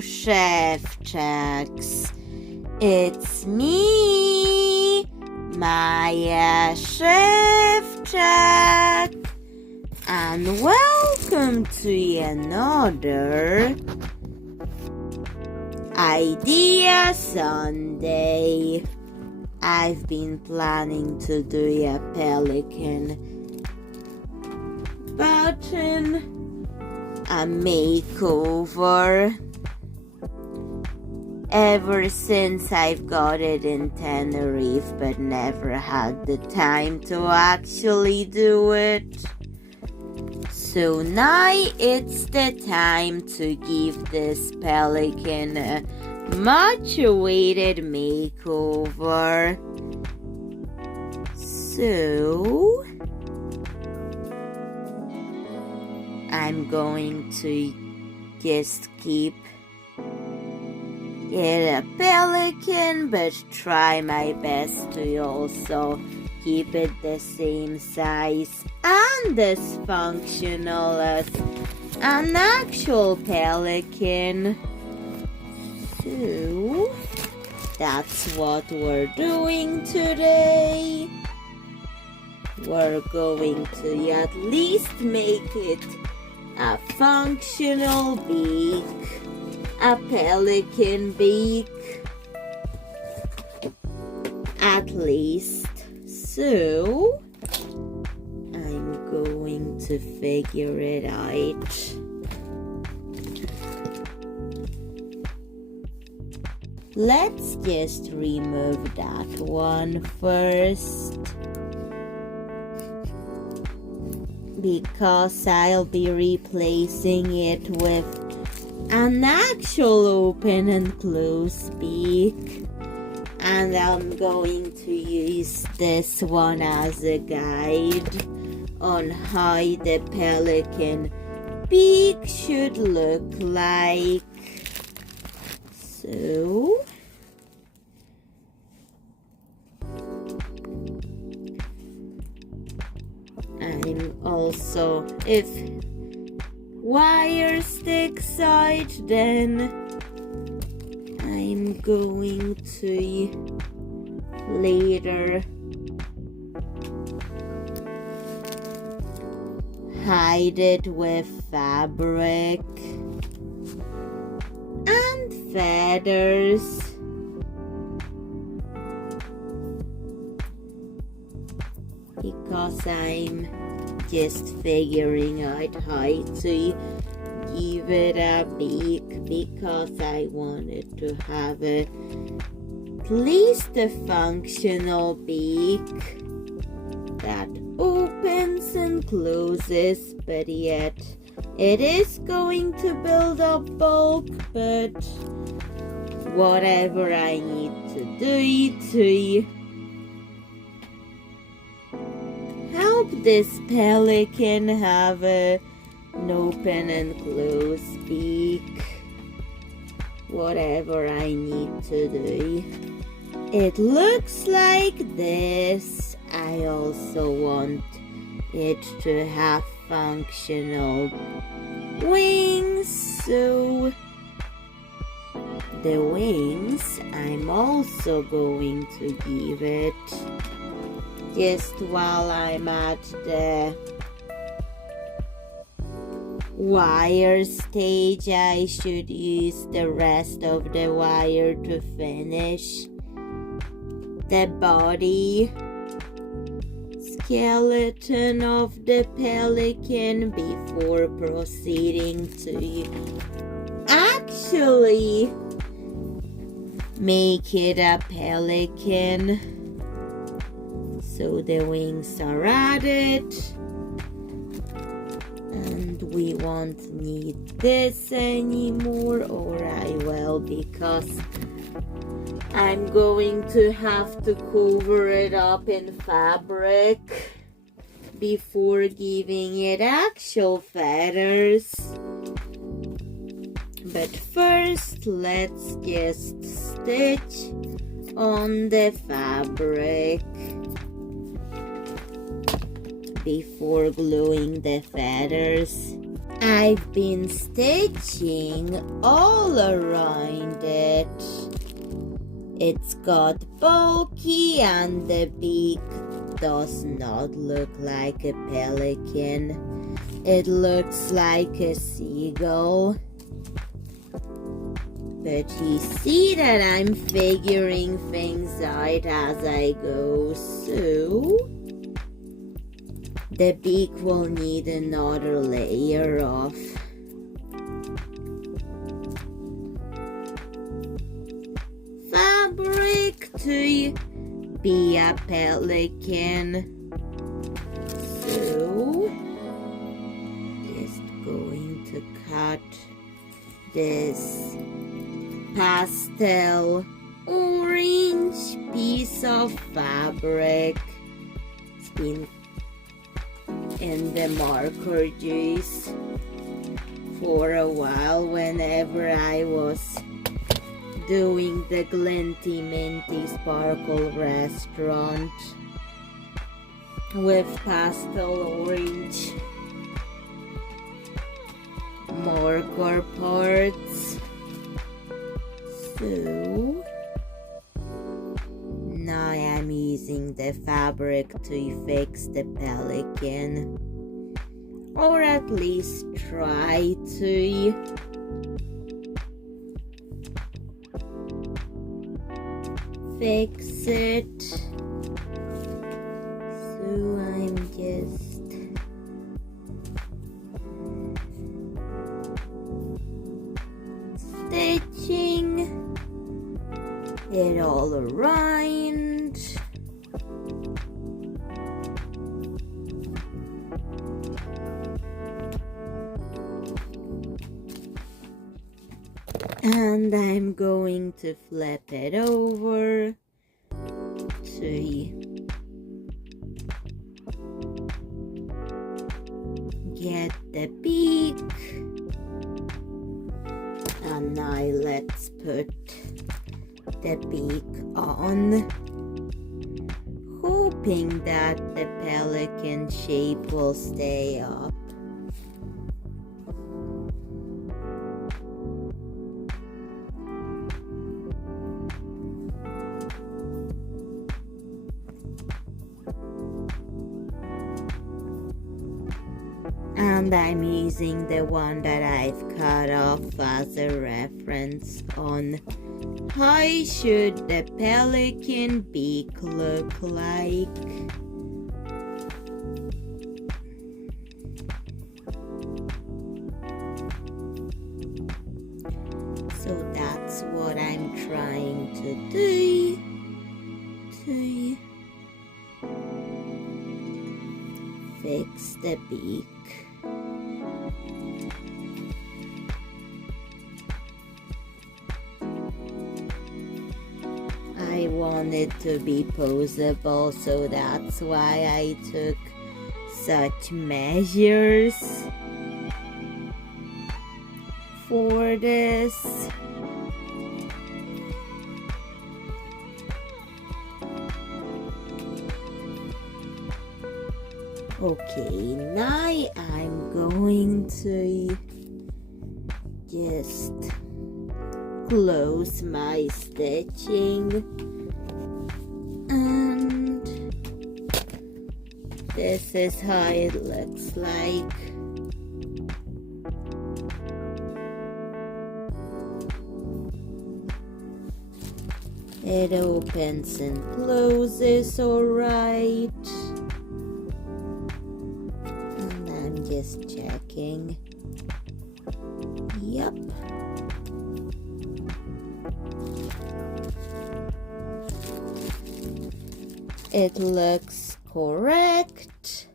Szewczaks. It's me, Maja Szewczak, and welcome to another Idea Sunday. I've been planning to do a Pelican button, a makeover, ever since I've got it in Tenerife, but never had the time to actually do it. So now it's the time to give this Pelican a much awaited makeover. So I'm going to just keep it a Pelican, but try my best to also keep it the same size and as functional as an actual Pelican. So that's what we're doing today. We're going to at least make it a functional beak, a Pelican beak, at least. So I'm going to figure it out. Let's just remove that one first, because I'll be replacing it with an actual open and close beak, and I'm going to use this one as a guide on how the Pelican beak should look like. So I'm also, if wire sticks out, then I'm going to later hide it with fabric and feathers. Because I'm just figuring out how to give it a beak, because I wanted to have at least a functional beak that opens and closes, but yet it is going to build up bulk, but whatever I need to do to help this Pelican have an open and close beak, whatever I need to do. It looks like this. I also want it to have functional wings, so the wings I'm also going to give it. Just while I'm at the wire stage, I should use the rest of the wire to finish the body skeleton of the Pelican before proceeding to actually make it a Pelican. So the wings are added, and we won't need this anymore, or I will, because I'm going to have to cover it up in fabric before giving it actual feathers. But first, let's just stitch on the fabric before gluing the feathers. I've been stitching all around it. It's got bulky and the beak does not look like a pelican. It looks like a seagull. But you see that I'm figuring things out as I go, so the beak will need another layer of fabric to be a pelican. So, just going to cut this pastel orange piece of fabric. It's been in the marker juice for a while whenever I was doing the Glinty Minty Sparkle restaurant with pastel orange marker parts. So now I'm using the fabric to fix the pelican, or at least try to. Fix it. So I'm just stitching it all around. And I'm going to flip it over to get the beak. And now let's put the beak on, hoping that the pelican shape will stay up. And I'm using the one that I've cut off as a reference on how should the pelican beak look like. So that's what I'm trying to do to fix the beak. I want it to be posable, so that's why I took such measures for this. Okay, now I'm going to just close my stitching, and this is how it looks like. It opens and closes alright. And I'm just checking. Yep. It looks correct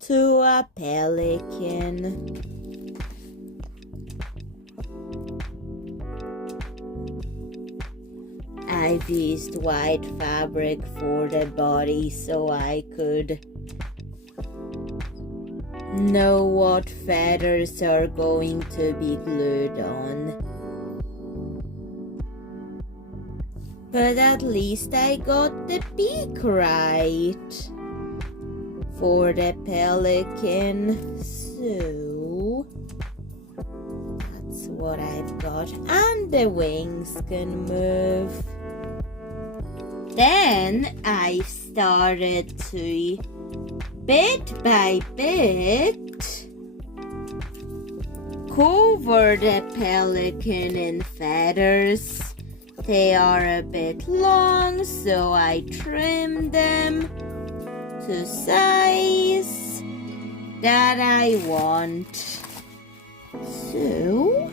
to a pelican. I've used white fabric for the body so I could know what feathers are going to be glued on. But at least I got the beak right for the pelican. So So that's what I've got. And the wings can move. Then I started to, bit by bit, cover the pelican in feathers. They are a bit long, so I trim them to size that I want. So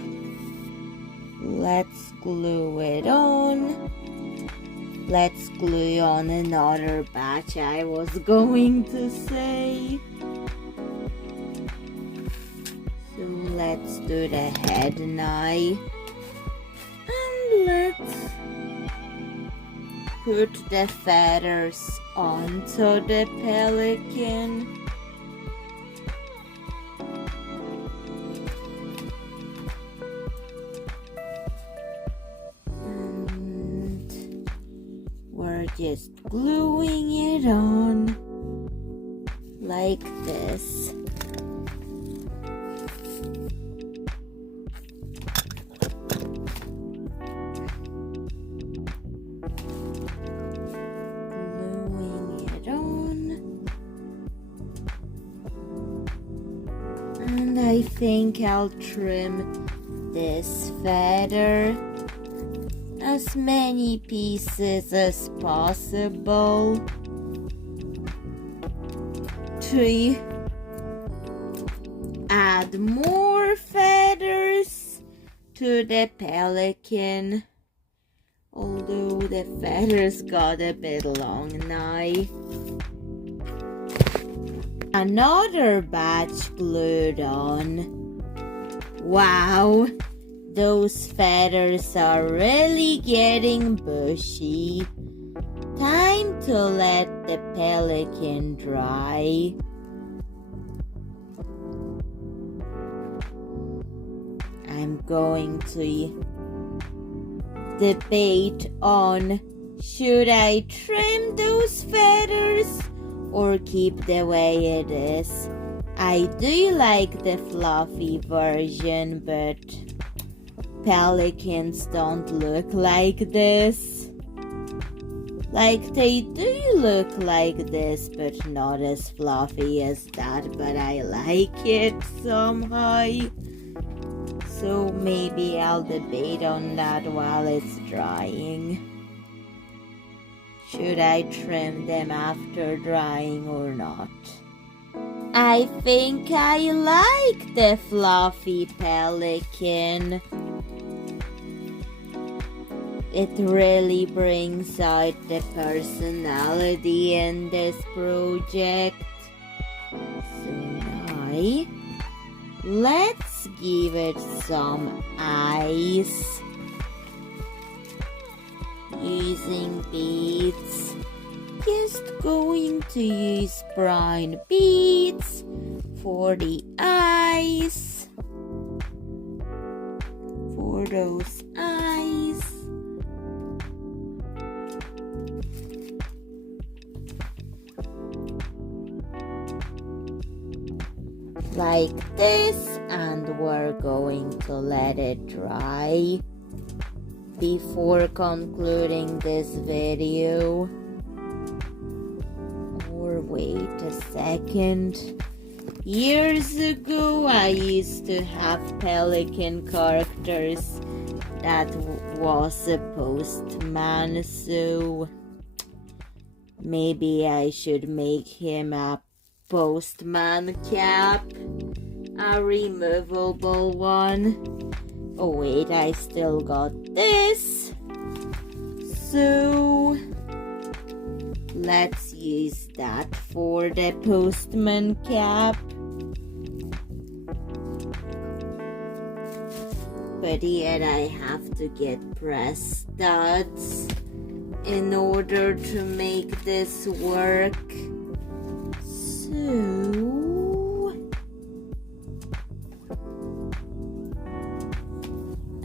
let's glue it on. Let's glue on another batch, I was going to say. So let's do the head now. And let's put the feathers onto the pelican. Just gluing it on like this. Gluing it on. And I think I'll trim this feather as many pieces as possible to add more feathers to the pelican, although the feathers got a bit long now. Another batch glued on. Wow! Those feathers are really getting bushy. Time to let the pelican dry. I'm going to debate on should I trim those feathers or keep the way it is. I do like the fluffy version, but pelicans don't look like this. Like they do look like this, but not as fluffy as that, but I like it somehow. So maybe I'll debate on that while it's drying. Should I trim them after drying or not? I think I like the fluffy pelican. It really brings out the personality in this project. So now, let's give it some eyes. Using beads. Just going to use brown beads for the eyes. For those eyes. Like this, and we're going to let it dry before concluding this video. Or wait a second. Years ago, I used to have pelican characters that was a postman, so maybe I should make him a postman cap, a removable one. Oh wait, I still got this. So let's use that for the postman cap. But yet I have to get press studs in order to make this work. So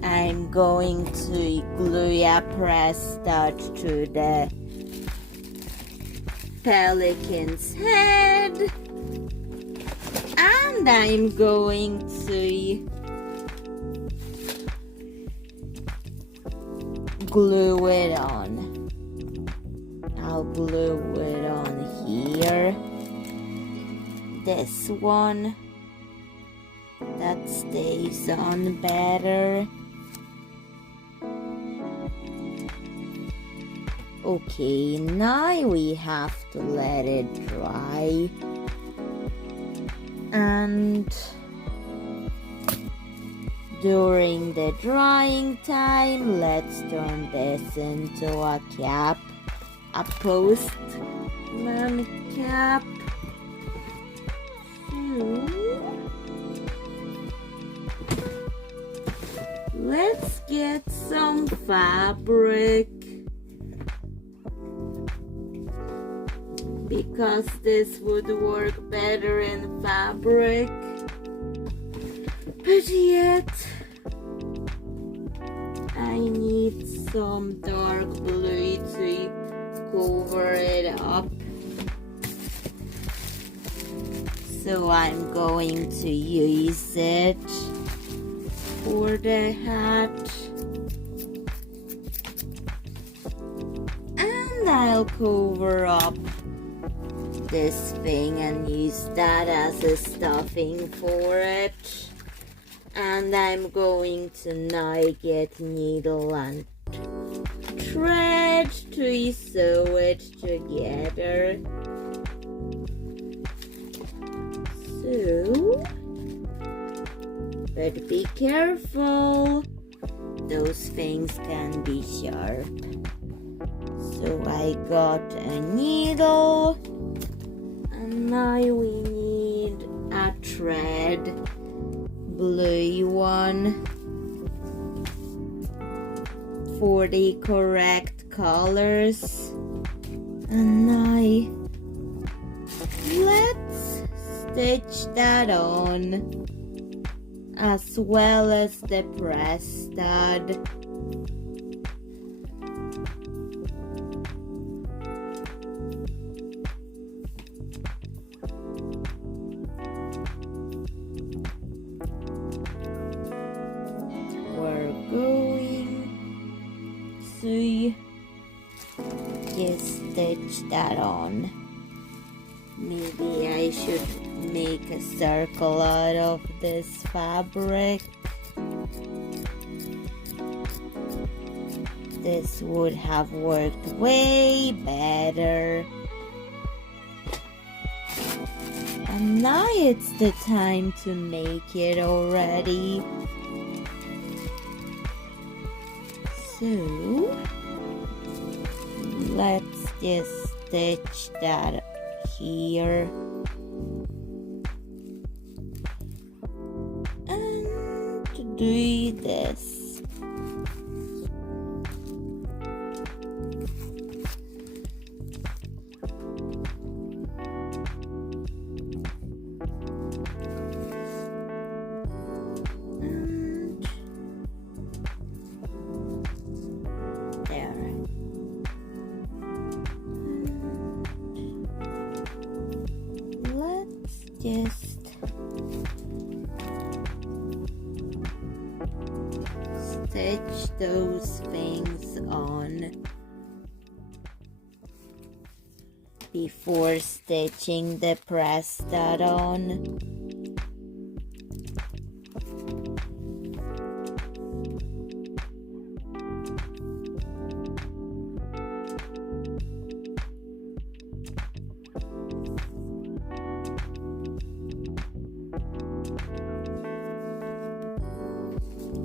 I'm going to glue a press stud to the pelican's head, and And I'm going to glue it on. I'll glue it on here. This one, that stays on better. Okay, now we have to let it dry. And during the drying time, let's turn this into a cap, a postman cap. Let's get some fabric, because this would work better in fabric. But yet, I need some dark blue to cover it up. So I'm going to use it for the hat. And I'll cover up this thing and use that as a stuffing for it. And I'm going to now get needle and thread to sew it together. So, but be careful, those things can be sharp. So I got a needle, and now we need a thread, blue one, for the correct colors. And now let's stitch that on, as well as the press stud. We're going to just stitch that on. Maybe I should make a circle out of this fabric. This would have worked way better. And now it's the time to make it already. So let's just stitch that here. And to do this, just stitch those things on before stitching the press stud on.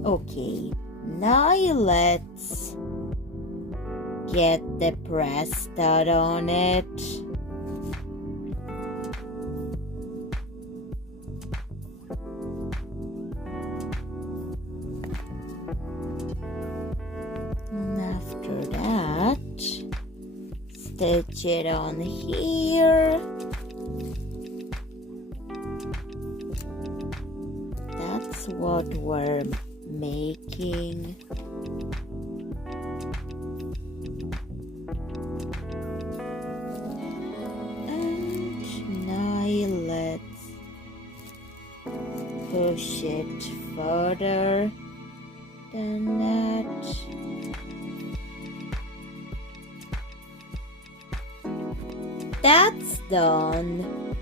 Okay, now let's get the press stud on it. And after that, stitch it on here. That's what we're making. And now let's push it further than that. That's done.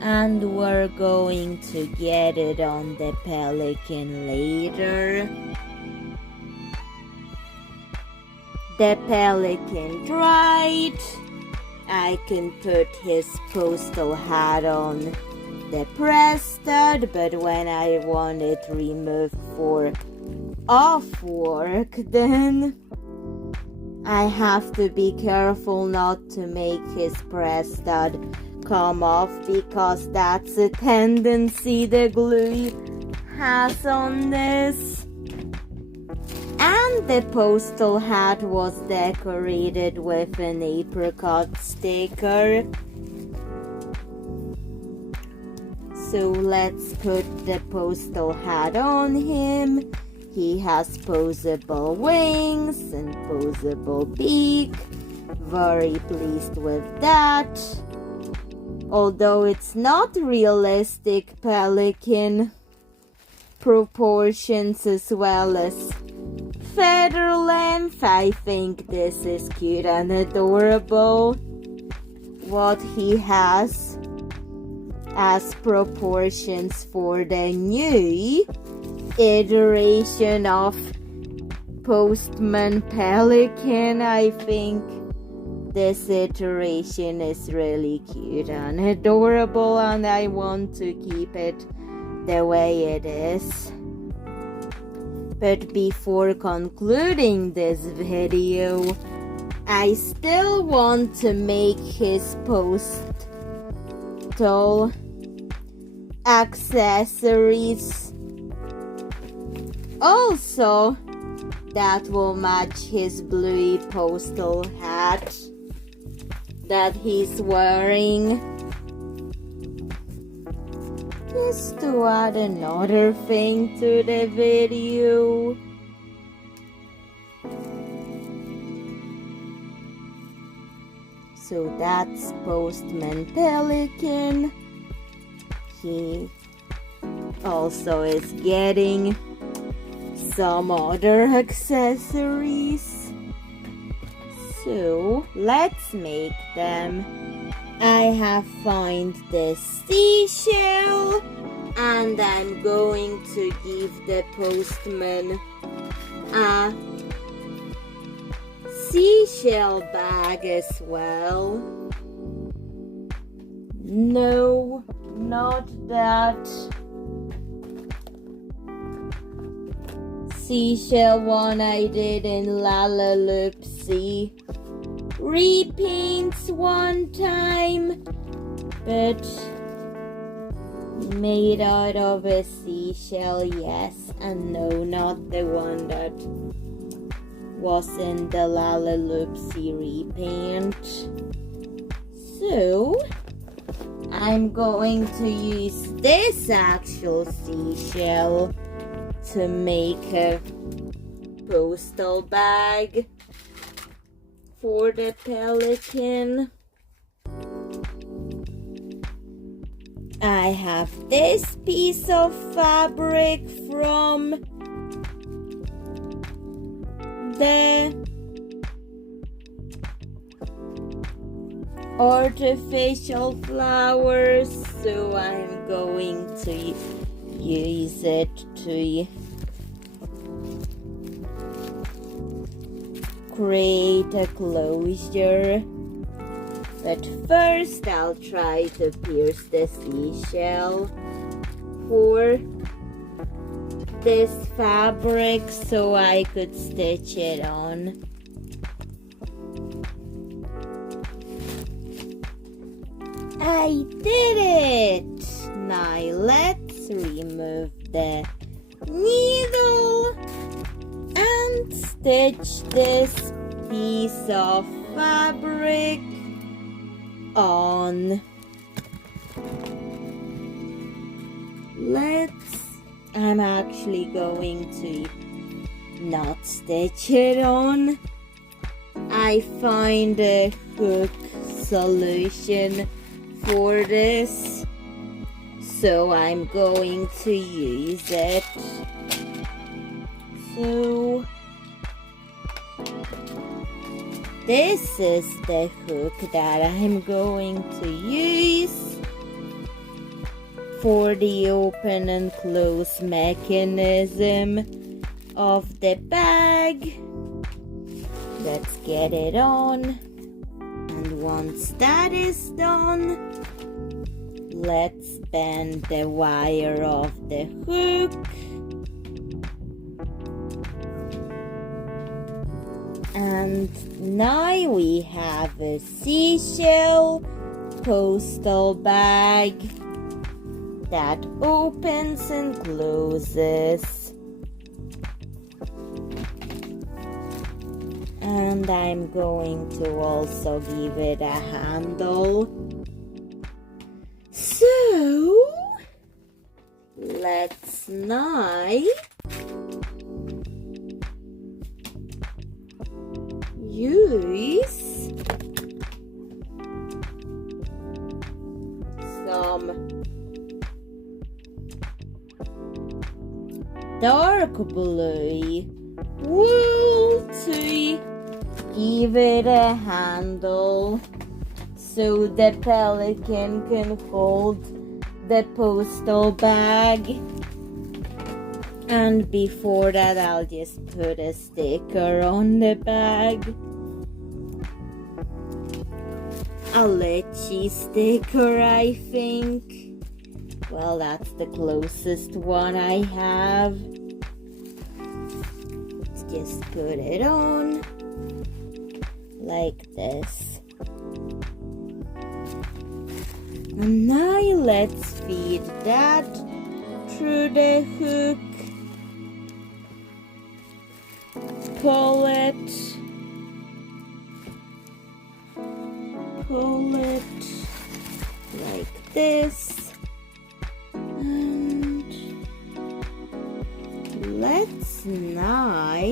And we're going to get it on the Pelican later. The Pelican dried. I can put his postal hat on the press stud, but when I want it removed for off work, then I have to be careful not to make his press stud come off, because that's a tendency the glue has on this. And the postal hat was decorated with an apricot sticker. So let's put the postal hat on him. He has posable wings and posable beak. Very pleased with that. Although it's not realistic Pelican proportions as well as feather length, I think this is cute and adorable. What he has as proportions for the new iteration of Postman Pelican, I think this iteration is really cute and adorable, and I want to keep it the way it is. But before concluding this video, I still want to make his postal accessories also that will match his bluey postal hat that he's wearing. Just to add another thing to the video. So that's Postman Pelican. He also is getting some other accessories. So let's make them. I have found this seashell, and I'm going to give the postman a seashell bag as well. No, not that seashell one I did in Lalaloopsy repaints one time, but made out of a seashell, yes, and no, not the one that was in the Lalaloopsy repaint. So I'm going to use this actual seashell to make a postal bag for the Pelican. I have this piece of fabric from the artificial flowers, so I'm going to use it to create a closure. But first I'll try to pierce the seashell for this fabric so I could stitch it on. I did it! Now let's remove the needle and stitch this piece of fabric on. I'm actually going to not stitch it on. I find a hook solution for this. so I'm going to use it. So this is the hook that I'm going to use for the open and close mechanism of the bag. Let's get it on. And once that is done, let's bend the wire of the hook. And now we have a seashell postal bag that opens and closes. And I'm going to also give it a handle. So let's now use some dark blue wool to give it a handle so the Pelican can hold the postal bag. And before that, I'll just put a sticker on the bag. A lychee sticker, I think. Well, that's the closest one I have. Let's just put it on like this. And now let's feed that through the hook. Pull it like this, and let's now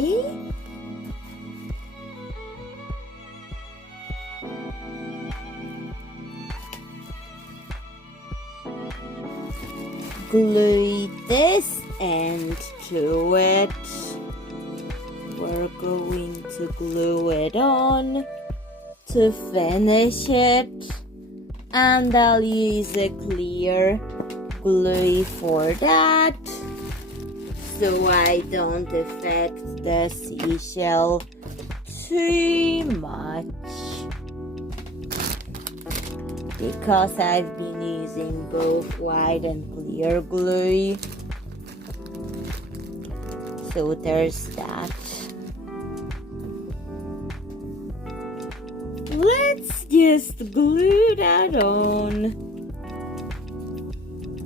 glue this end to it. We're going to glue it on to finish it, and I'll use a clear glue for that so I don't affect the seashell too much, because I've been using both white and clear glue. So there's that. Let's just glue that on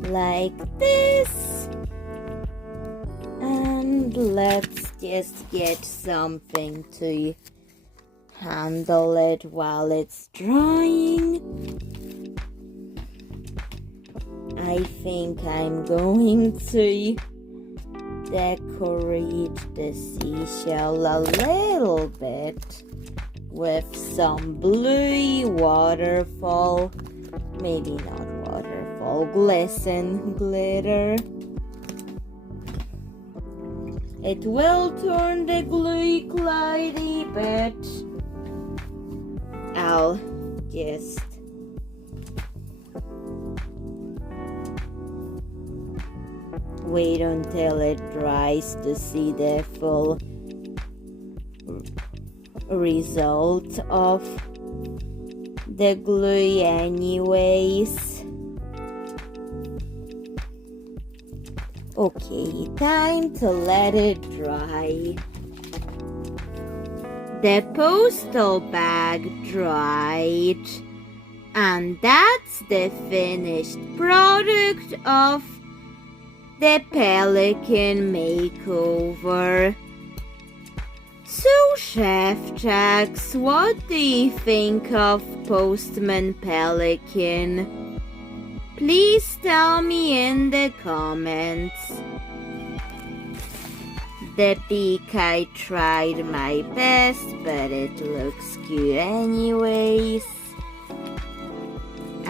like this, and let's just get something to handle it while it's drying. I think I'm going to decorate the seashell a little bit with some blue waterfall, maybe not waterfall, glisten glitter. It will turn the glue cloudy, but I'll just wait until it dries to see the full result of the glue anyways. Okay, time to let it dry. The postal bag dried, and that's the finished product of the Pelican makeover. So, Szewczaks, what do you think of Postman Pelican? Please tell me in the comments. The beak, I tried my best, but it looks cute anyways.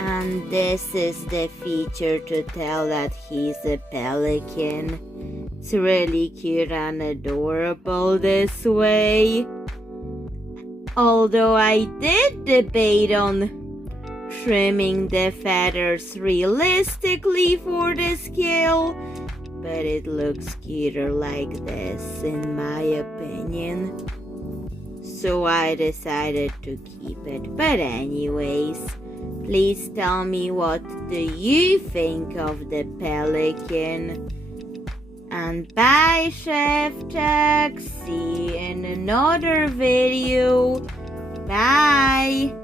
And this is the feature to tell that he's a pelican. It's really cute and adorable this way. Although I did debate on trimming the feathers realistically for the scale, but it looks cuter like this in my opinion. So I decided to keep it. But anyways, please tell me, what do you think of the pelican? And bye, Szewczak. See you in another video. Bye.